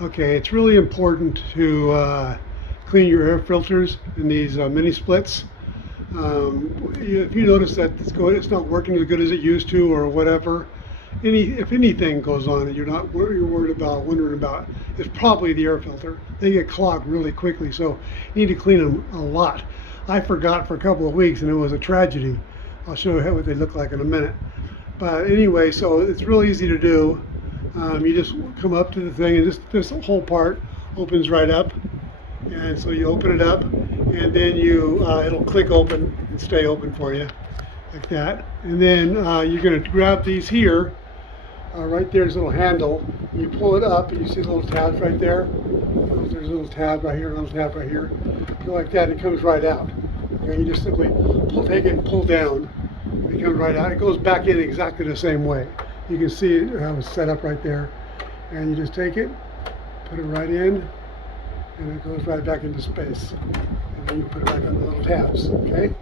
Okay, it's really important to clean your air filters in these mini splits. If you notice that it's not working as good as it used to, or whatever, if anything goes on that you're wondering about, it's probably the air filter. They get clogged really quickly, so you need to clean them a lot. I forgot for a couple of weeks, and it was a tragedy. I'll show you what they look like in a minute. But anyway, so it's real easy to do. You just come up to the thing, and this whole part opens right up. And so you open it up, and then it'll click open and stay open for you, like that. And then you're going to grab these here. Right there's a little handle. You pull it up, and you see the little tabs right there. There's a little tab right here, a little tab right here. Go like that, and it comes right out. Okay, you just simply take it and pull down. It comes right out. It goes back in exactly the same way. You can see it how it's set up right there. And you just take it, put it right in, and it goes right back into space. And then you put it back on the little tabs, okay?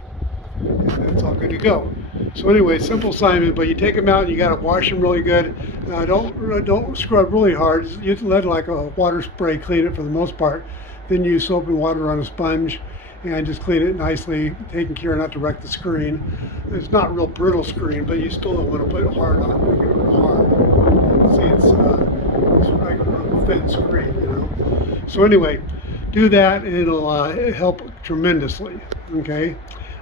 And that's all good to go. So anyway, simple assignment, but you take them out and you gotta wash them really good. Don't scrub really hard. You let like a water spray clean it for the most part. Then use soap and water on a sponge and just clean it nicely, taking care not to wreck the screen. It's not real brittle screen, but you still don't want to put it hard on it, make it real hard. See, it's like a real thin screen, you know. So anyway, do that and it'll help tremendously, okay?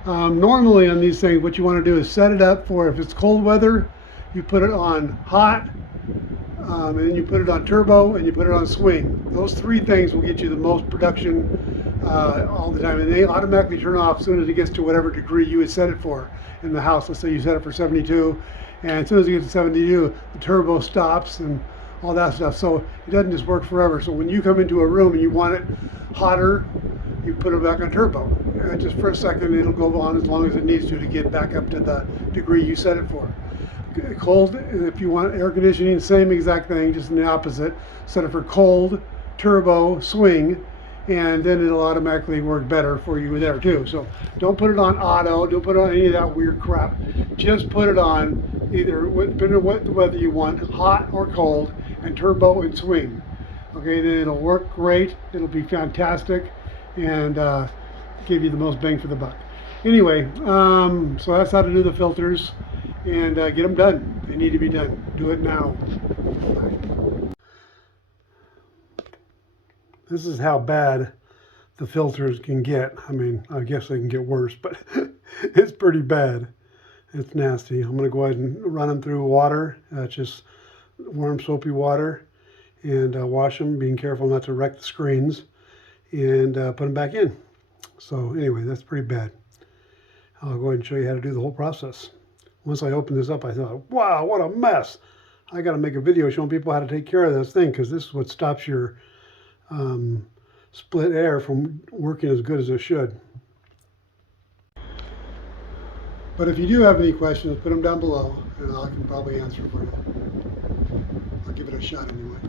Normally on these things, what you want to do is set it up for, if it's cold weather, you put it on hot, and then you put it on turbo, and you put it on swing. Those three things will get you the most production all the time, and they automatically turn off as soon as it gets to whatever degree you would set it for in the house. Let's say you set it for 72, and as soon as it gets to 72, the turbo stops and all that stuff. So it doesn't just work forever. So when you come into a room and you want it hotter, you put it back on turbo. And just for a second, it'll go on as long as it needs to get back up to the degree you set it for. Cold, if you want air conditioning, same exact thing, just in the opposite. Set it for cold, turbo, swing, and then it'll automatically work better for you there too. So don't put it on auto, don't put it on any of that weird crap. Just put it on either, depending on what weather you want, hot or cold, and turbo and swing. Okay, then it'll work great, it'll be fantastic, and give you the most bang for the buck. Anyway, so that's how to do the filters, and get them done. They need to be done. Do it now. This is how bad the filters can get. I mean, I guess they can get worse, but it's pretty bad. It's nasty. I'm going to go ahead and run them through water, just warm soapy water, and wash them, being careful not to wreck the screens, and put them back in. So anyway, that's pretty bad. I'll go ahead and show you how to do the whole process. Once I opened this up, I thought, wow, what a mess. I got to make a video showing people how to take care of this thing, because this is what stops your split air from working as good as it should. But if you do have any questions, put them down below, and I can probably answer for you. I'll give it a shot anyway.